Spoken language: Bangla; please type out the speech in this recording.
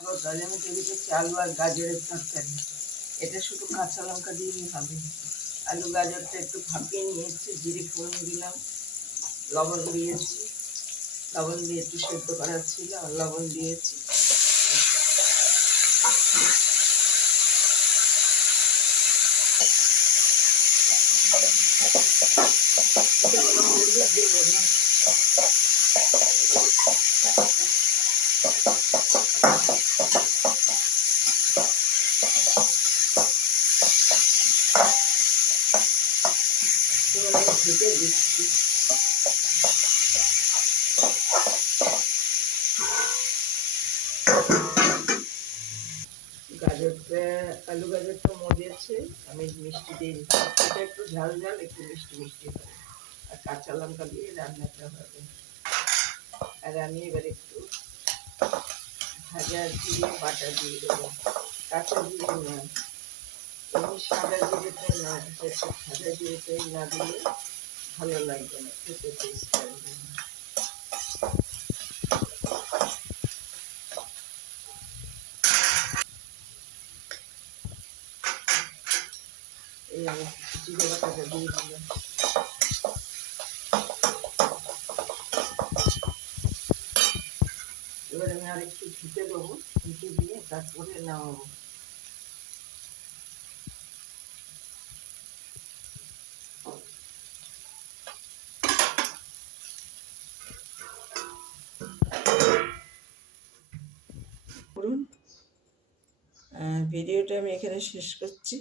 তাহলে আমি তৈরি করছি আলু আর গাজরের তরকারি। এটা শুধু কাঁচা লঙ্কা দিয়েই হবে। আলু গাজরটা একটু ভাপিয়ে নিয়েছি, জিরে ফোড়ন দিলাম, লবণ দিয়েছি, লবণ দিয়ে একটু সেদ্ধ করা ছিল আর লবণ দিয়েছি। হলুদ দেবো না, ঢেকে দিচ্ছি। গাজরটা আলু গাজরটা মজেছে, আমি মিষ্টি দিয়ে দিচ্ছি। এটা একটু ঝাল ঝাল একটু মিষ্টি মিষ্টি হবে আর কাঁচা লঙ্কা দিয়ে রান্নাটা হবে। আর আমি এবার একটু ভাজা জিরে বাটা দিয়ে দেবো, কাঁচা জিরে না, এমনি সাদা জিরেটাই না, একটু সাদা জিরেটাই না দিলে ভালো লাগবে না, খেতে টেস্ট লাগবে না। এই আমি জিরে বাটাটা দিয়ে দিলাম। এবার আমি আর একটু ঢুকে দেবো, ঢুকে দিয়ে তারপরে নামাবো। ভিডিওটা আমি এখানে শেষ করছি।